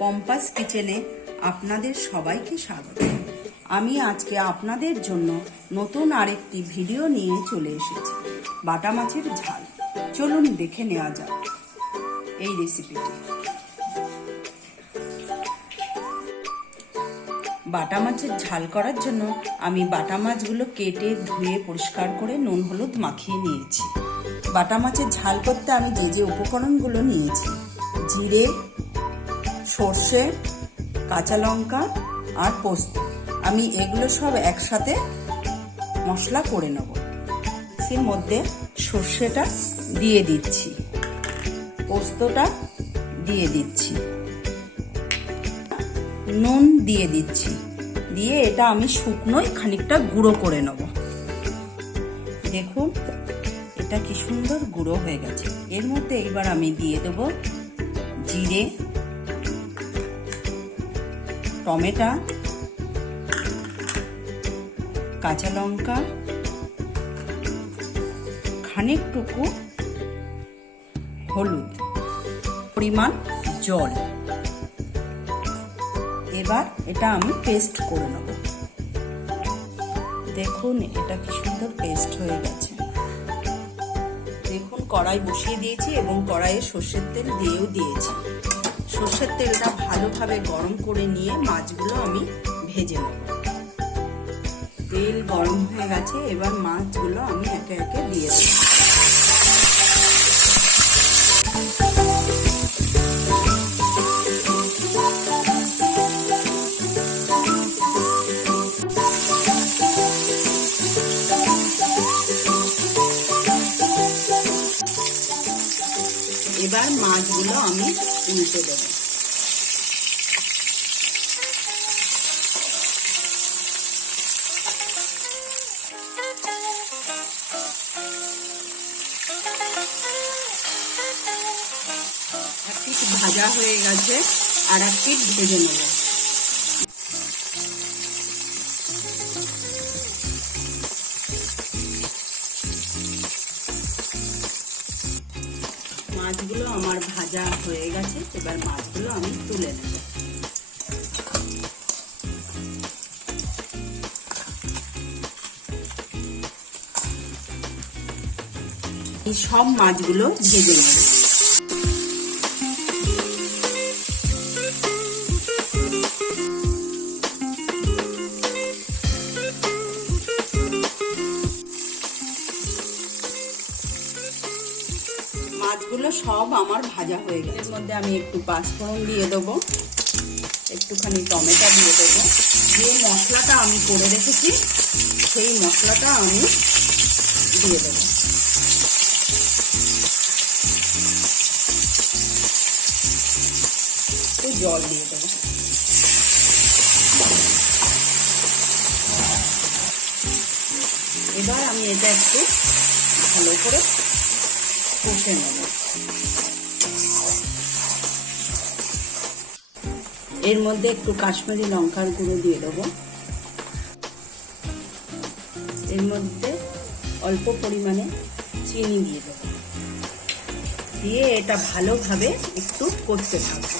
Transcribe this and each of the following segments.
পম্পাস কিচেনে আপনাদের সবাইকে স্বাগত। আমি আজকে আপনাদের জন্য নতুন আরেকটি ভিডিও নিয়ে চলে এসেছি, বাটা মাছের ঝাল। চলুন দেখে নেওয়া যাক এই রেসিপিটি। বাটা মাছের ঝাল করার জন্য আমি বাটা মাছগুলো কেটে ধুয়ে পরিষ্কার করে নুন হলুদ মাখিয়ে নিয়েছি। বাটা মাছের ঝাল করতে আমি যে উপকরণগুলো নিয়েছি, জিরে, সর্ষে, কাঁচা লঙ্কা আর পোস্ত, আমি এগুলো সব একসাথে মশলা করে নেব। এর মধ্যে সর্ষেটা দিয়ে দিচ্ছি, পোস্তটা দিয়ে দিচ্ছি, নুন দিয়ে দিচ্ছি, দিয়ে এটা আমি শুকনোই খানিকটা গুঁড়ো করে নেব। দেখুন এটা কি সুন্দর গুঁড়ো হয়ে গেছে। এর মধ্যে এবার আমি দিয়ে দেব জিরে, টমেটো, কাঁচা লঙ্কা, খানিকটুকু হলুদ, পরিমাণ জল। এবার এটা আমি পেস্ট করে নেব। দেখুন এটা কি সুন্দর পেস্ট হয়ে গেছে। দেখুন কড়াই বসিয়ে দিয়েছি এবং কড়াইয়ে সর্ষের তেল দিয়েও দিয়েছি। সর্ষের তেলটা ভালোভাবে গরম করে নিয়ে মাছগুলো আমি ভেজে নেব। তেল গরম হয়ে গেছে, এবার মাছগুলো আমি একে একে দিয়ে দেব। এবার মাছগুলো আমি উল্টে দেব। এক পিঠ ভাজা হয়ে গেছে, আর এক পিঠ ভেজে নেব। মাছগুলো আমার ভাজা হয়ে গেছে, এবার মাছগুলো আমি তুলে নেব। এই সব মাছগুলো ভেজে নেব। মাছগুলো সব আমার ভাজা হয়ে গেছে। এর মধ্যে আমি একটু পাঁচফোড়ন দিয়ে দেবো, একটুখানি টমেটো দিয়ে দেবো, যে মশলাটা আমি করে রেখেছি সেই মশলাটা আমি দিয়ে দেবো। একটু জল দিয়ে দেবো। এবার আমি এটা একটু ভালো করে কষে নেব। এর মধ্যে একটু কাশ্মীরি লঙ্কার গুঁড়ো দিয়ে দেবো। এর মধ্যে অল্প পরিমাণে চিনি দিয়ে দেবো, দিয়ে এটা ভালোভাবে একটু কষতে থাকবো।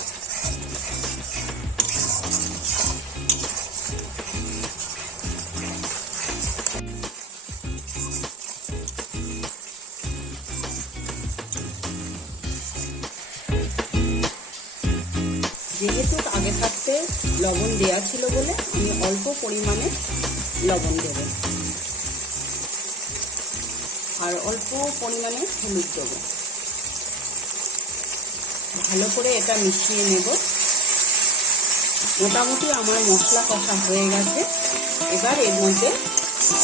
যেহেতু আগে থাকতে লবণ দেওয়া ছিল বলে আমি অল্প পরিমাণে লবণ দেব, আর অল্প পরিমাণে হলুদ দেব। ভালো করে এটা মিশিয়ে নেব। মোটামুটি আমার মশলা কষা হয়ে গেছে, এবার এর মধ্যে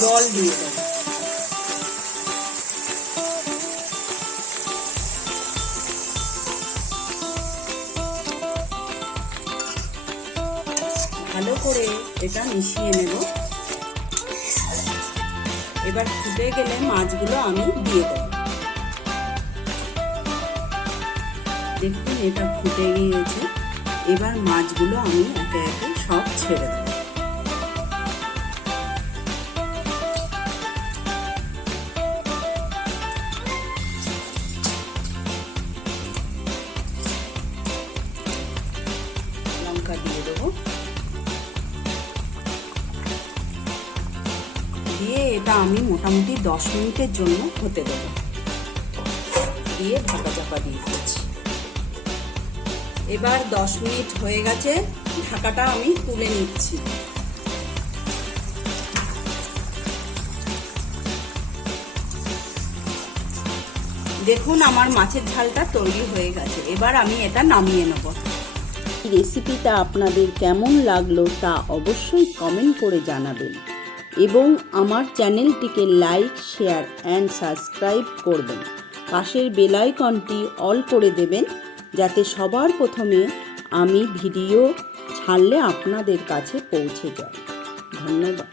জল দিয়ে দেব। ভালো করে এটা মিশিয়ে নেব। এবার ফুটে গেলে মাছগুলো আমি দিয়ে দেব। দেখুন এটা ফুটে গিয়েছে, এবার মাছগুলো আমি একে একে সব ছেড়ে দেব। লঙ্কা দিয়ে দেবো, দিয়ে এটা আমি মোটামুটি 10 মিনিটের জন্য হতে দেবো। দিয়ে ঢাকা চাপা দিয়ে দিচ্ছি। এবার 10 মিনিট হয়ে গেছে, ঢাকাটা আমি তুলে নিচ্ছি। দেখুন আমার মাছের ঝালটা তৈরি হয়ে গেছে, এবার আমি এটা নামিয়ে নেব। এই রেসিপিটা আপনাদের কেমন লাগলো তা অবশ্যই কমেন্ট করে জানাবেন এবং আমার চ্যানেলটিকে লাইক, শেয়ার অ্যান্ড সাবস্ক্রাইব করবেন। পাশের বেল আইকনটি অল করে দেবেন যাতে সবার প্রথমে আমি ভিডিও ছাড়লে আপনাদের কাছে পৌঁছে যায়। ধন্যবাদ।